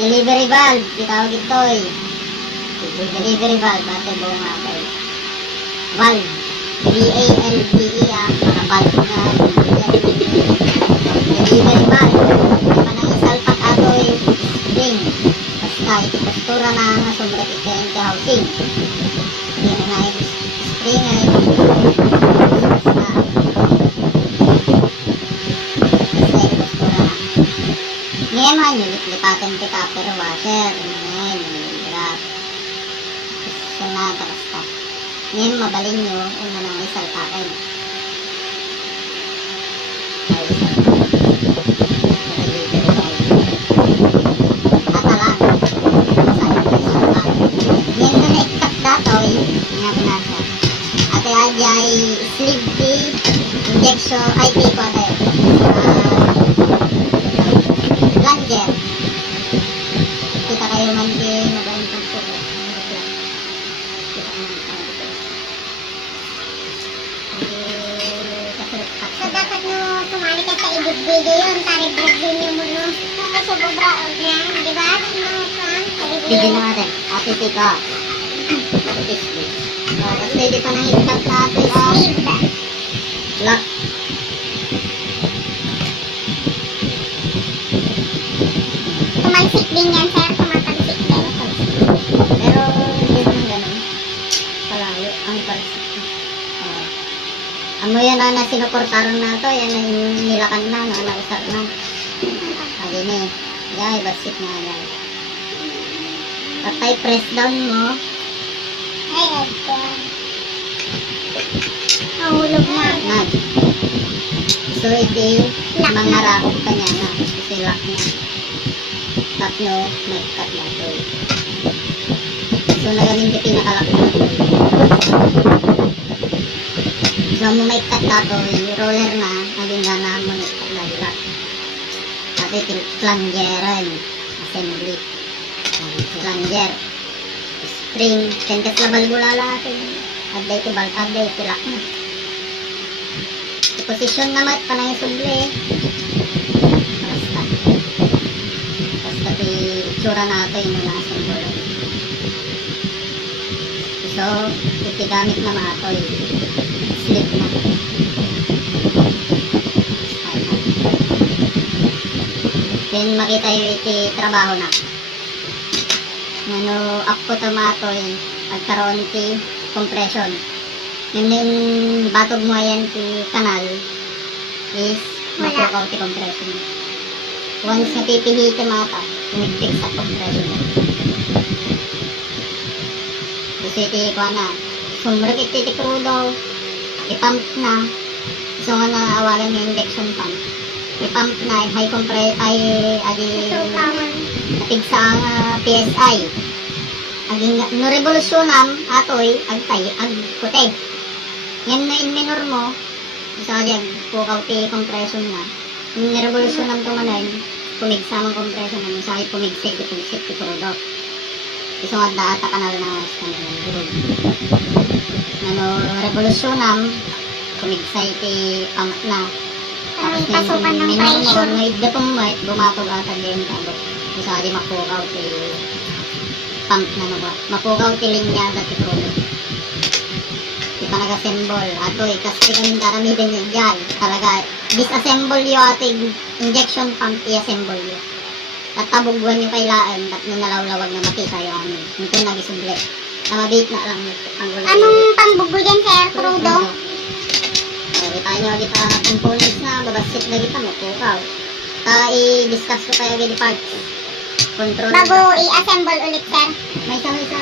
Delivery valve, itawag ito eh. Delivery valve, bate buong natin. Valve. V-A-L-V-E mga valve nga. Delivery valve. Panang isalpak ato eh. Spring. Basta, ipostura na nga sumrat ito housing. Hindi na nga yung spring ay ngayon man, lipatin ti copper washer. Ngayon, nililirap. So na, basta. Ngayon, mabalin nyo, una nang isalpakin. Ay, ata lang. Ngayon na na-ikat datoy, nga pinasa. Ate adya ay sleeve ti injection, ay ti ko tayo. Plunger. Kita kayo man din magaling pang puso. Kita kayo man So, dapat no, sumali ka sa ibig-video yun, taribog din yung mulo. Kasi bubraog na, di ba? bigyan na natin. Ate tika. Tapos pwede pa nang ikat na ate lock. Tumalsik din yan, sir. Tumatalsik din. Pero hindi naman ganun. Palayo. Ang parsik. Amo yan na sinuportaron na to. Yan na yung nilakan na. Nausap na. Adi na eh. Yay, basik na yan. Patay press down mo. Ay, ito. Mahulog na. Nag. So, iti mga rakot pa niya na. Kasi lock na. Lock nyo, may cut na to. So, nagamin yung pinakalock na to. So, mo may cut na to. Yung roller na. Naging gana mo na cut na lock. At iti flangeran. Assembly. Flanger. Spring. Tenkas labal bulala natin. Aday iti balt. Aday iti lock na. Posisyon naman panay suble. Basta itsura nato yung nasa symbol. So iti gamit na matoy slip na. Then makita yung iti trabaho na ano up ko tamatoy pagkaroon ti compression. Yung batog mo yan si kanal is mapukaw ti compression. Once napipihi ti mata, tumigpig sa compression. Kasi iti ko na, sumrag iti crudo, ipump na, so nga na awalan yung injection pump. Ipump na, high compress, ay, adi, napig sa PSI. Aging, no revolusyonan, atoy, agtay, agputay. Yan na in minor mo, so dyan, pukaw ti compression na. Yung revolusyon ng tumanan, pumigsa mong compression na, sa pumigsik, ipugsik, ipurudok. So nga daata kanal na durog. Ano, revolusyon ng, pumigsa iti pump na. May pasukan ng pressure. May datong may, bumatog ata din tabo. So di mapukaw ti pump na naman. Mapukaw ti linya dati product. Di pa nag-assemble. Ato kasi kaming karamitin yan dyan. Talaga, disassemble yung ating injection pump, i-assemble yun. Tatabugwan yung kailaan at nalawlawag na makita yung amin. Ito nag-isuble. Namabit na lang ang ulan. Anong pangbugo dyan, sir? Crudo? Kita nyo, kita components na, babasit na kita, mapukaw. I-discuss ko kayo with the parts. Control. Bago i-assemble ulit, sir. May isa